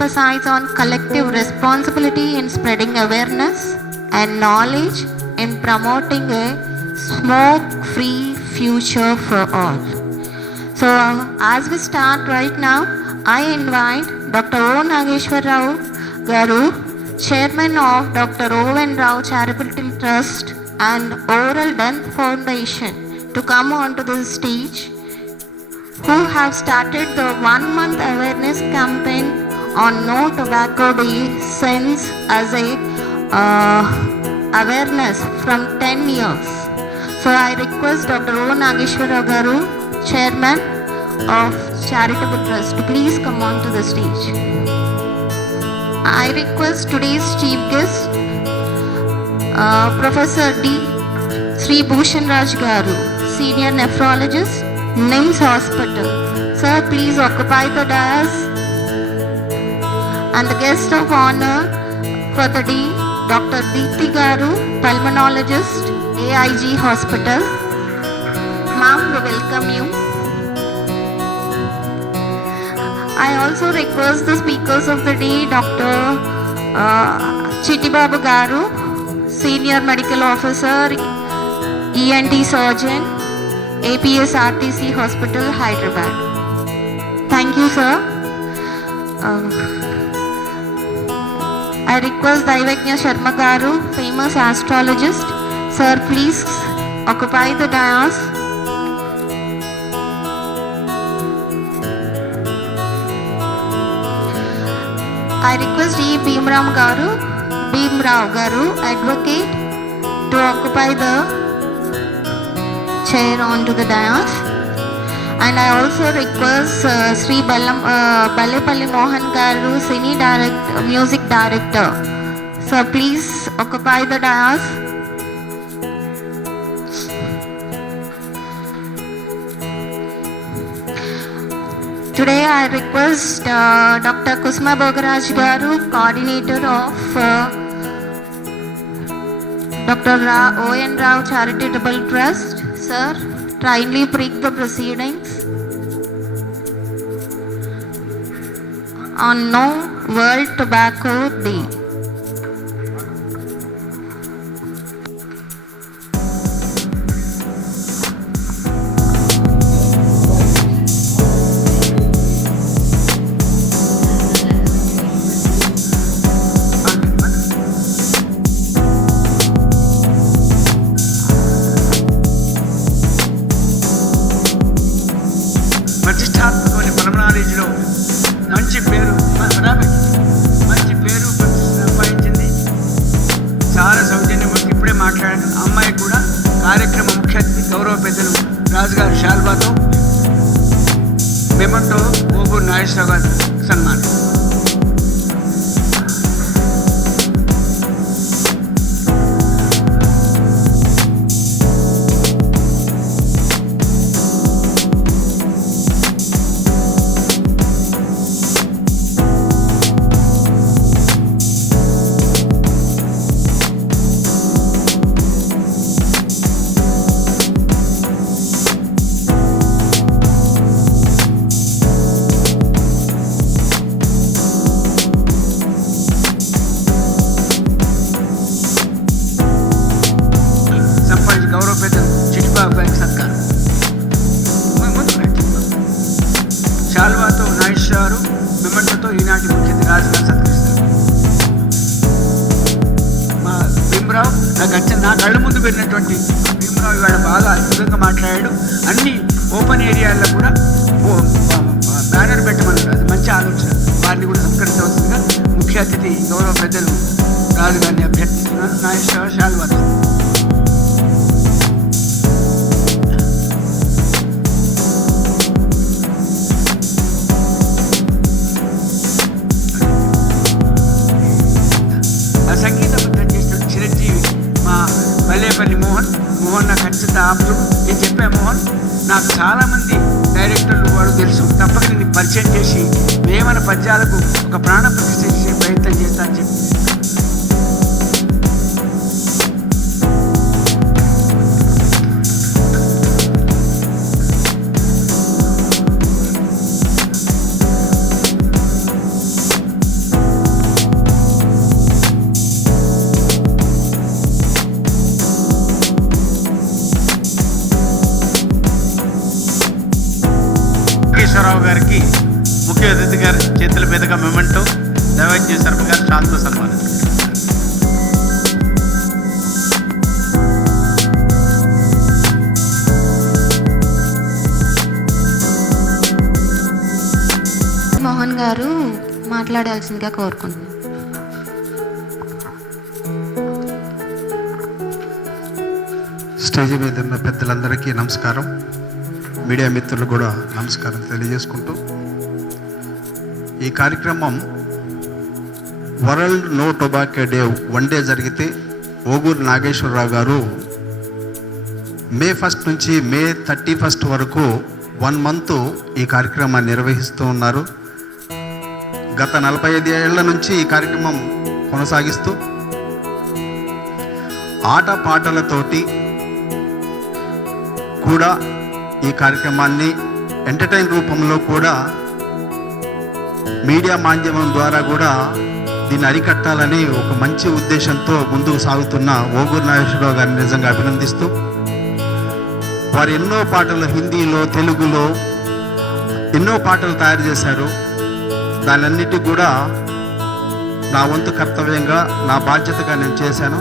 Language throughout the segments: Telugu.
emphasize on collective responsibility in spreading awareness and knowledge in promoting a smoke-free future for all. So as we start right now, I invite Dr. O. Nageshwar Rao Garu, Chairman of Dr. O.N. Rao Charitable Trust and Oral Death Foundation, to come onto the stage, who have started the 1-month awareness campaign on No Tobacco Day since as a awareness from 10 years. So I request Dr. O. Nageshwar Rao Garu, Chairman of Charitable Trust, to please come on to the stage. I request today's chief guest, Professor D. Sri Bhushan Raj Garu, Senior Nephrologist, NIMS Hospital. Sir, please occupy the dais. And the guest of honor for the day, Dr. Deepthi Garu, Pulmonologist, AIG Hospital. Ma'am, we welcome you. I also request the speakers of the day, Dr. Chittibabu Garu, Senior Medical Officer, ENT Surgeon, APS RTC Hospital, Hyderabad. Thank you, sir. I request Daivagnya Sharma Garu, famous astrologist. Sir, please occupy the dais. I request E. Bhimrao Garu, advocate, to occupy the chair onto the dais. And I also request Sri Ballepalli Mohan Garu, music director. So please occupy the dais. Today I request Dr. Kusma Bogaraj Garu, coordinator of Dr. O.N. Rao Charitable Trust. Sir, kindly break the proceedings on No World Tobacco Day. ప్రతిష్టాత్మకమైన పల్మనాలజీలో మంచి పేరు సంపాదించింది. చాలా సౌజన్యమూర్తి ఇప్పుడే మాట్లాడాను. అమ్మాయి కూడా కార్యక్రమ ముఖ్య అతిథి గౌరవ పెద్దలు రాజుగారి శాల్వాతో మెమంటో ఓబూరు నాగేశ్వరరావు గారు సన్మానం. గౌరవ పెద్దలు చిట్టిబాబు గారికి సత్కారం. శాల్వాతో నాగేశ్వరరావు, మెమంటోతో ఈనాటి ముఖ్య అతిథి రాజుగారు సత్కరిస్తారు. మా భీమరావు నా కళ్ళ ముందు పెట్టినటువంటి భీమరావు ఇవాళ బాగా అద్భుతంగా మాట్లాడాడు. అన్ని ఓపెన్ ఏరియాల్లో కూడా బ్యానర్ పెట్టమన్నారు. అది మంచి ఆలోచన. వారిని కూడా సత్కరించవలసిందిగా ముఖ్య అతిథి గౌరవ పెద్దలు రాజుగారిని అభ్యర్థిస్తున్నాను. నాగేశ్వరరావు శాల్వాతో. సంగీతబద్ధం చేసిన చిరంజీవి మా బల్లేపల్లి మోహన్ నాకు ఖచ్చిత ఆప్తుడు. నేను చెప్పా, మోహన్ నాకు చాలామంది డైరెక్టర్లు వాడు తెలుసు, తప్పక నేను పరిచయం చేసి వేమన పద్యాలకు ఒక ప్రాణ ప్రతిష్ఠ చేసే ప్రయత్నం చేస్తానని చెప్పి. నాగేశ్వరరావు గారికి ముఖ్య అతిథి గారి చేతుల మీదుగా మెమెంటో దైవజ్ఞ శర్మ గారు శాంతితో సన్మానిస్తారు. మోహన్ గారు మాట్లాడాల్సిందిగా కోరుకుంటున్నాను. స్టేజ్ మీద ఉన్న పెద్దలందరికీ నమస్కారం, మీడియా మిత్రులు కూడా నమస్కారం తెలియజేసుకుంటూ, ఈ కార్యక్రమం world no tobacco day 1 day జరిగితే ఓగూరు నాగేశ్వరరావు గారు మే 1 నుంచి మే 31 వరకు 1 మంత్ ఈ కార్యక్రమాన్ని నిర్వహిస్తూ ఉన్నారు. గత 45 ఏళ్ల నుంచి ఈ కార్యక్రమం కొనసాగిస్తూ ఆట పాటలతోటి కూడా ఈ కార్యక్రమాన్ని ఎంటర్టైన్ రూపంలో కూడా మీడియా మాధ్యమం ద్వారా కూడా దీన్ని అరికట్టాలని ఒక మంచి ఉద్దేశంతో ముందుకు సాగుతున్న ఓగూరు నాగేశ్వరరావు గారిని నిజంగా అభినందిస్తూ, వారు ఎన్నో పాటలు హిందీలో తెలుగులో ఎన్నో పాటలు తయారు చేశారు. దానన్నిటికీ కూడా నా వంతు కర్తవ్యంగా నా బాధ్యతగా నేను చేశాను.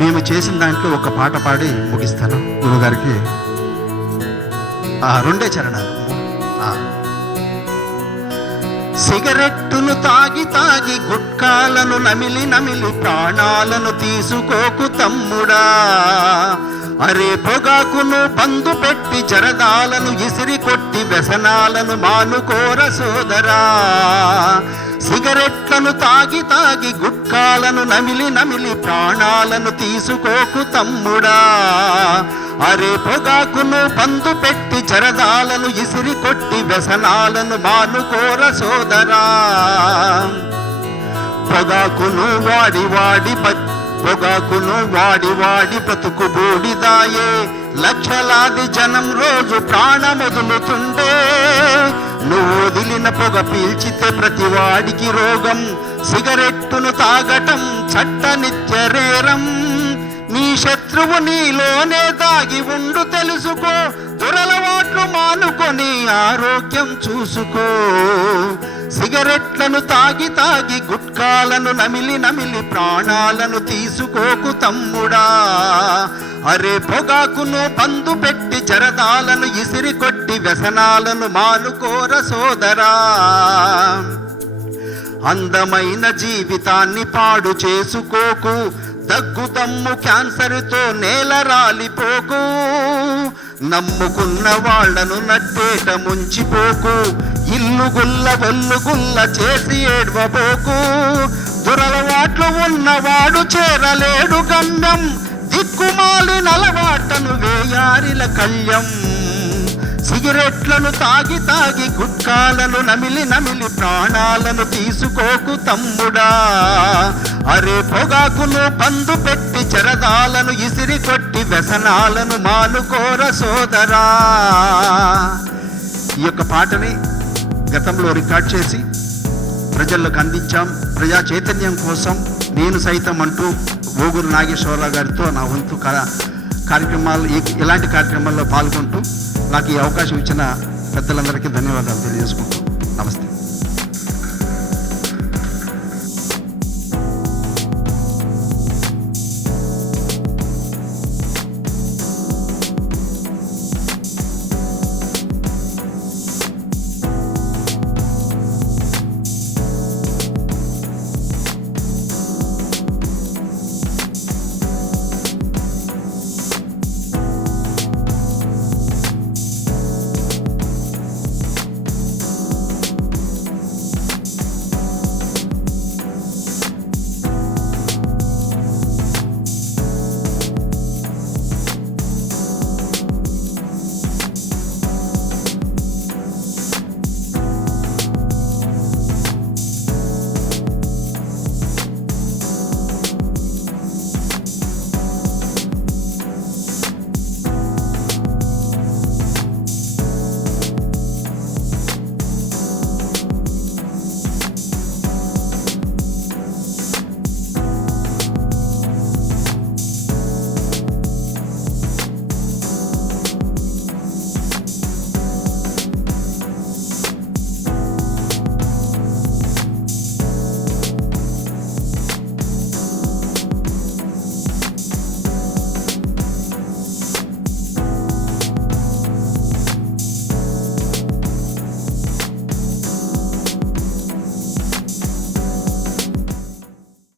మేము చేసిన దాంట్లో ఒక పాట పాడి ముగిస్తాను. గురుగారికి 2 చరణాలు. సిగరెట్టును తాగి తాగి గుట్కాలను నమిలి నమిలి ప్రాణాలను తీసుకోకు తమ్ముడా, అరే పొగాకును బందు పెట్టి జరదాలను ఇసిరి కొట్టి వ్యసనాలను మానుకోర సోదరా. సిగరెట్లను తాగి తాగి గుట్కాలను నమిలి నమిలి ప్రాణాలను తీసుకోకు తమ్ముడా, అరే పొగాకును బందు పెట్టి జరదాలను ఇసిరి కొట్టి వ్యసనాలను మానుకోర సోదరా. పొగాకును వాడి వాడి బ్రతుకు బూడిదాయే, లక్షలాది జనం రోజు ప్రాణమొదులుతుండే. నువ్వు వదిలిన పొగ పీల్చితే ప్రతివాడికి రోగం, సిగరెట్టును తాగటం చట్ట నిత్యరేరం. నీ శత్రువు నీలోనే దాగి ఉండు తెలుసుకో, దురలవాట్లు మానుకొని ఆరోగ్యం చూసుకో. సిగరెట్లను తాగి తాగి గుట్కాలను నమిలి నమిలి ప్రాణాలను తీసుకోకు తమ్ముడా, అరే పొగాకును బందు పెట్టి జరదాలను ఇసిరి కొట్టి వ్యసనాలను మానుకోర సోదరా. అందమైన జీవితాన్ని పాడు చేసుకోకు, దగ్గుదమ్ము క్యాన్సర్తో నేల రాలిపోకు. నమ్ముకున్న వాళ్లను నట్టేట ముంచిపోకు, ఇల్లు గుల్ల ఒల్లు గుల్ల చేసి ఏడ్వబోకు. దురలవాట్లు ఉన్నవాడు చేరలేడు గమ్యం, దిక్కుమాలి నలవాటను వేయారిల కళ్యం. సిగరెట్లను తాగి తాగి గుట్కాలను నమిలి నమిలి ప్రాణాలను తీసుకోకు తమ్ముడా, అరే పొగాకును బందు పెట్టి జరదాలను ఇసిరి కొట్టి వ్యసనాలను మానుకోర సోదరా. ఈ యొక్క పాటని గతంలో రికార్డ్ చేసి ప్రజలకు అందించాం. ప్రజా చైతన్యం కోసం నేను సైతం అంటూ ఓగూరు నాగేశ్వరరావు గారితో నా వంతు కార్యక్రమాలు ఇలాంటి కార్యక్రమాల్లో పాల్గొంటూ నాకు ఈ అవకాశం ఇచ్చిన పెద్దలందరికీ ధన్యవాదాలు తెలియజేసుకుంటూ నమస్తే.